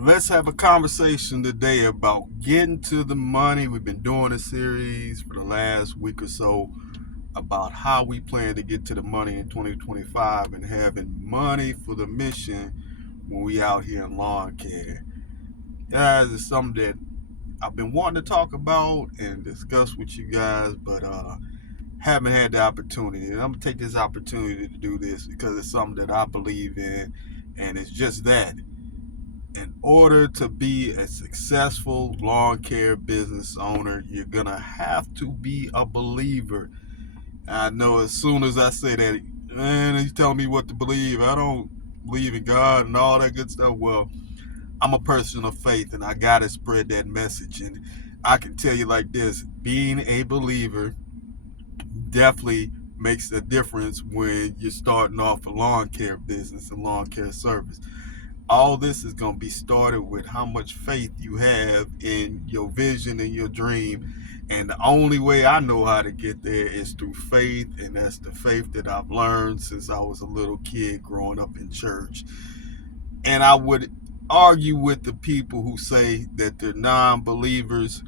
Let's have a conversation today about getting to the money. We've been doing a series for the last week or so about how we plan to get to the money in 2025 and having money for the mission when we out here in lawn care. Guys, it's something that I've been wanting to talk about and discuss with you guys, but haven't had the opportunity. And I'm gonna take this opportunity to do this because it's something that I believe in, and it's just that in order to be a successful lawn care business owner, you're gonna have to be a believer. I know as soon as I say that, man, he's telling me what to believe. I don't believe in God and all that good stuff. Well, I'm a person of faith and I gotta spread that message. And I can tell you like this, being a believer definitely makes a difference when you're starting off a lawn care business and lawn care service. All this is going to be started with how much faith you have in your vision and your dream. And the only way I know how to get there is through faith. And that's the faith that I've learned since I was a little kid growing up in church. And I would argue with the people who say that they're non believers.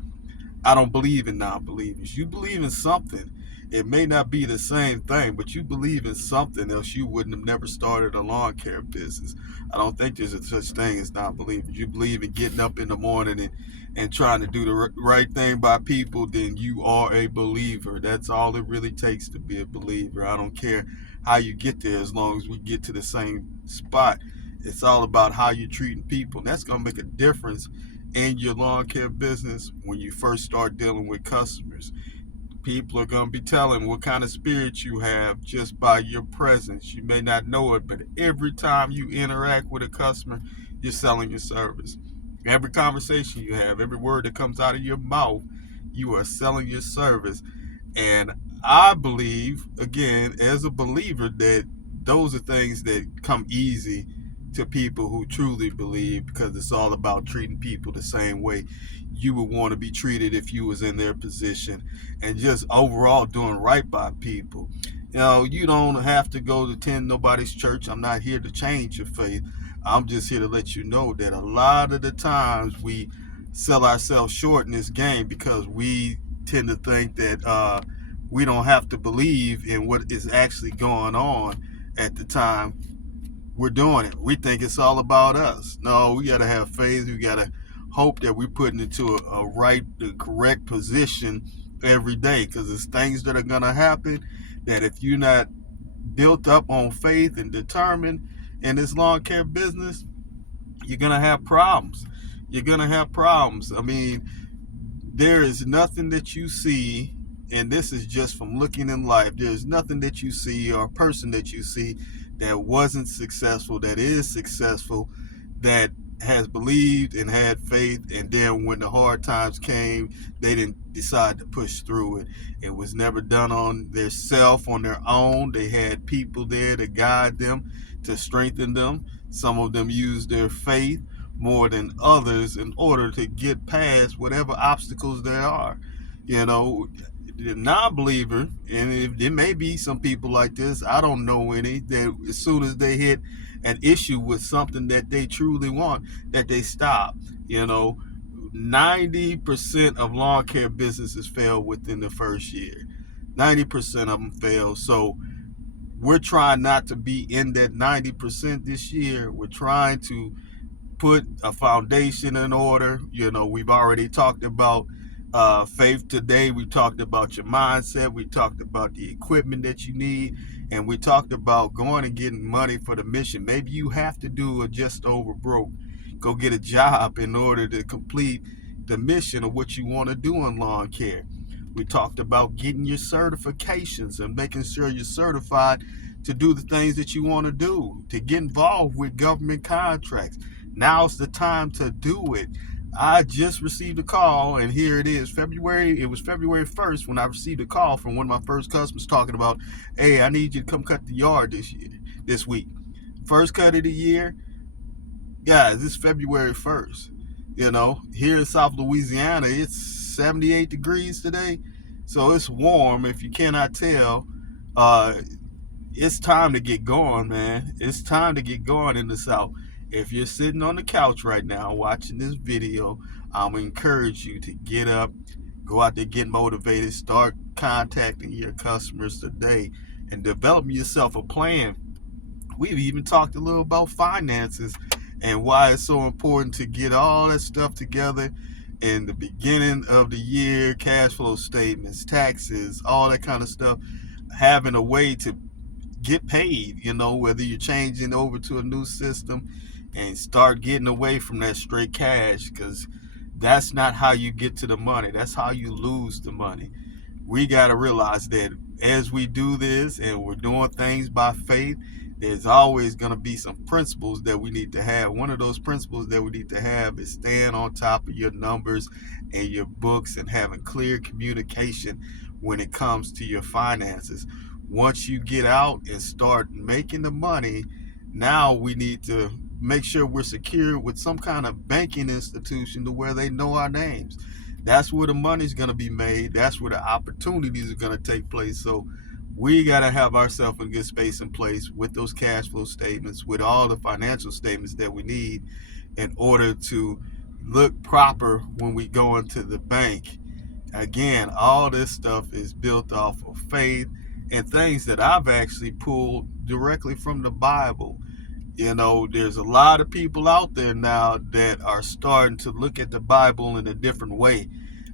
I don't believe in non-believers. You believe in something. It may not be the same thing, but you believe in something else. You wouldn't have never started a lawn care business. I don't think there's a such thing as non-believers. You believe in getting up in the morning and trying to do the right thing by people, then you are a believer. That's all it really takes to be a believer. I don't care how you get there as long as we get to the same spot. It's all about how you're treating people. And that's going to make a difference in your lawn care business when you first start dealing with customers. People are going to be telling what kind of spirit you have just by your presence. You may not know it, but every time you interact with a customer, you're selling your service. Every conversation you have, every word that comes out of your mouth, you are selling your service. And I believe, again, as a believer, that those are things that come easy to people who truly believe, because it's all about treating people the same way you would want to be treated if you was in their position, and just overall doing right by people. You don't have to go to attend nobody's church. I'm not here to change your faith. I'm just here to let you know that a lot of the times we sell ourselves short in this game because we tend to think that we don't have to believe in what is actually going on at the time we're doing it. We think it's all about us. No, we got to have faith. We got to hope that we're putting it to a right, the correct position every day, because it's things that are going to happen that if you're not built up on faith and determined in this lawn care business, you're going to have problems. You're going to have problems. I mean, there is nothing that you see, and this is just from looking in life, there's nothing that you see or a person that you see that wasn't successful, that is successful, that has believed and had faith, and then when the hard times came, they didn't decide to push through it. It was never done on their self, on their own. They had people there to guide them, to strengthen them. Some of them used their faith more than others in order to get past whatever obstacles there are. You know, the non-believer, and there may be some people like this, I don't know any, that as soon as they hit an issue with something that they truly want, that they stop. 90% of lawn care businesses fail within the first year. 90% of them fail. So we're trying not to be in that 90% this year. We're trying to put a foundation in order. We've already talked about faith today. We talked about your mindset. We talked about the equipment that you need. And we talked about going and getting money for the mission. Maybe you have to do a just over broke. Go get a job in order to complete the mission of what you want to do in lawn care. We talked about getting your certifications and making sure you're certified to do the things that you want to do, to get involved with government contracts. Now's the time to do it. I just received a call, and here it is. It was February 1st when I received a call from one of my first customers talking about, hey, I need you to come cut the yard this week. First cut of the year. Guys, it's February 1st. Here in South Louisiana, it's 78 degrees today. So it's warm, if you cannot tell. It's time to get going, man. It's time to get going in the South. If you're sitting on the couch right now watching this video, I'm gonna encourage you to get up, go out there, get motivated, start contacting your customers today, and develop yourself a plan. We've even talked a little about finances and why it's so important to get all that stuff together in the beginning of the year, cash flow statements, taxes, all that kind of stuff. Having a way to get paid, whether you're changing over to a new system and start getting away from that straight cash, because that's not how you get to the money. That's how you lose the money. We got to realize that as we do this and we're doing things by faith, there's always going to be some principles that we need to have. One of those principles that we need to have is staying on top of your numbers and your books and having clear communication when it comes to your finances. Once you get out and start making the money, now we need to make sure we're secure with some kind of banking institution to where they know our names. That's where the money's going to be made. That's where the opportunities are going to take place. So we got to have ourselves in a good space and place with those cash flow statements, with all the financial statements that we need in order to look proper when we go into the bank. Again, all this stuff is built off of faith and things that I've actually pulled directly from the Bible. There's a lot of people out there now that are starting to look at the Bible in a different way.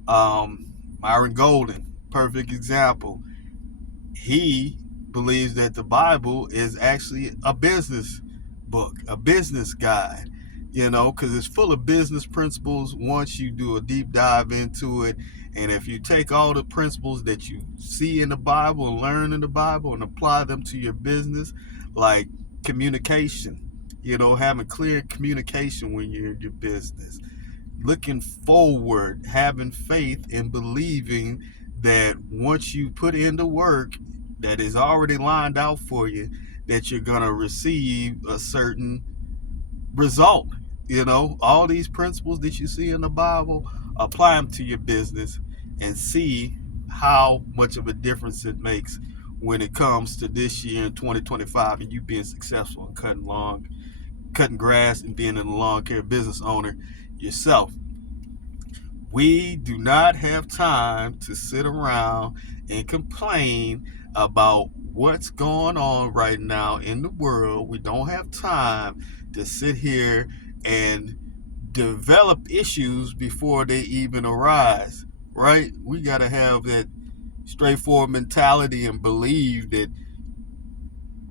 Myron Golden, perfect example. He believes that the Bible is actually a business book, a business guide, because it's full of business principles once you do a deep dive into it. And if you take all the principles that you see in the Bible and learn in the Bible and apply them to your business, like communication, having clear communication when you're in your business, looking forward, having faith and believing that once you put in the work that is already lined out for you, that you're going to receive a certain result. All these principles that you see in the Bible, apply them to your business and see how much of a difference it makes when it comes to this year in 2025 and you being successful in cutting grass and being a lawn care business owner yourself. We do not have time to sit around and complain about what's going on right now in the world. We don't have time to sit here and develop issues before they even arise, right? We got to have that straightforward mentality and believe that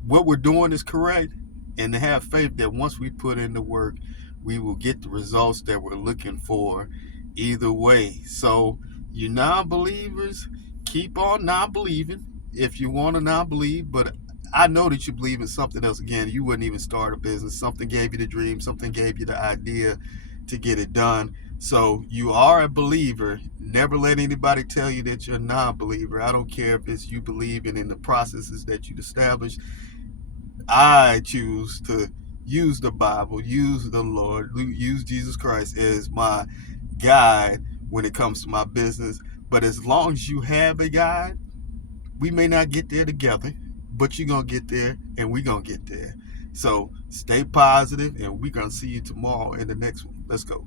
what we're doing is correct, and to have faith that once we put in the work, we will get the results that we're looking for either way. So you non-believers, keep on non-believing if you want to non-believe, but I know that you believe in something else. Again, you wouldn't even start a business. Something gave you the dream, something gave you the idea to get it done. So you are a believer. Never let anybody tell you that you're a non-believer. I don't care if it's you believing in the processes that you've established. I choose to use the Bible, use the Lord, use Jesus Christ as my guide when it comes to my business. But as long as you have a guide, we may not get there together, but you're going to get there and we're going to get there. So stay positive, and we're going to see you tomorrow in the next one. Let's go.